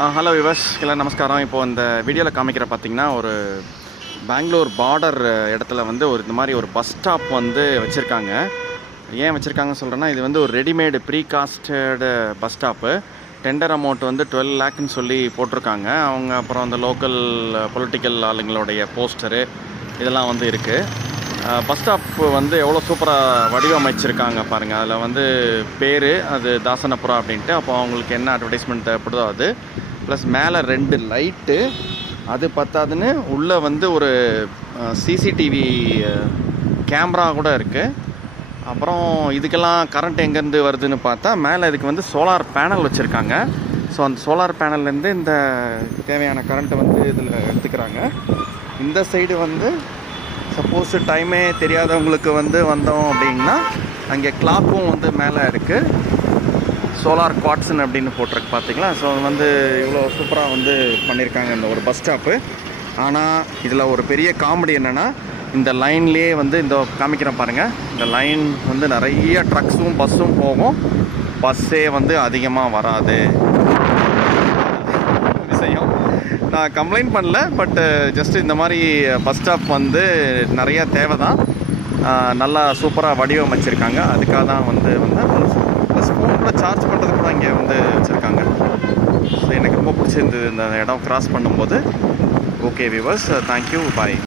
Hello விவஸ் எல்லாம் நமஸ்காரம். இப்போது இந்த வீடியோவில் காமிக்கிற பார்த்திங்கன்னா ஒரு பெங்களூர் பார்டர் இடத்துல வந்து இந்த மாதிரி ஒரு பஸ் ஸ்டாப் வந்து வச்சுருக்காங்க. ஏன் வச்சுருக்காங்கன்னு சொல்கிறேன்னா, இது வந்து ஒரு readymade precasted bus stop. Tender amount வந்து 12 லேக்குன்னு சொல்லி போட்டிருக்காங்க. அவங்க அப்புறம் அந்த லோக்கல் பொலிட்டிக்கல் ஆளுங்களுடைய போஸ்டரு இதெல்லாம் வந்து இருக்குது. பஸ் ஸ்டாப் வந்து எவ்வளோ சூப்பராக வடிவமைச்சிருக்காங்க பாருங்கள். அதில் வந்து பேர் அது தாசனபுரம் அப்படின்ட்டு. அப்போ அவங்களுக்கு என்ன அட்வர்டைஸ்மெண்ட் தேவைப்படுதோ அது ப்ளஸ் மேலே 2 லைட்டு, அது பத்தாதுன்னு உள்ளே வந்து ஒரு சிசிடிவி கேமரா கூட இருக்குது. அப்புறம் இதுக்கெல்லாம் கரண்ட் எங்கேருந்து வருதுன்னு பார்த்தா, மேலே இதுக்கு வந்து சோலார் பேனல் வச்சுருக்காங்க. ஸோ அந்த சோலார் பேனல்லேருந்து இந்த தேவையான கரண்ட்டை வந்து இதில் எடுத்துக்கிறாங்க. இந்த சைடு வந்து சப்போஸ் டைமே தெரியாதவங்களுக்கு வந்து வந்தோம் அப்படின்னா, அங்கே கிளாக்கும் வந்து மேலே இருக்குது. சோலார் குவாட்ஸன் அப்படின்னு போட்டிருக்கு பார்த்தீங்களா. ஸோ வந்து இவ்வளோ சூப்பராக வந்து பண்ணியிருக்காங்க இந்த ஒரு பஸ் ஸ்டாப்பு. ஆனால் இதில் ஒரு பெரிய காமெடி என்னென்னா, இந்த லைன்லேயே வந்து இந்த காமிக்கிறேன் பாருங்கள், இந்த லைன் வந்து நிறைய ட்ரக்ஸும் பஸ்ஸும் போகும், பஸ்ஸே வந்து அதிகமாக வராது. விஷயம் நான் கம்ப்ளைண்ட் பண்ணல, பட்டு ஜஸ்ட் இந்த மாதிரி பஸ் ஸ்டாப் வந்து நிறையா தேவை தான். நல்லா சூப்பராக வடிவமைச்சிருக்காங்க. அதுக்காக தான் வந்து ப்ளஸ் ஃபோன் கூட சார்ஜ் பண்ணுறது கூட இங்கே வந்து வச்சுருக்காங்க. ஸோ எனக்கு ரொம்ப பிடிச்சிருந்தது இந்த இடம் க்ராஸ் பண்ணும்போது. ஓகே வியூவர்ஸ், தேங்க்யூ, பாய்.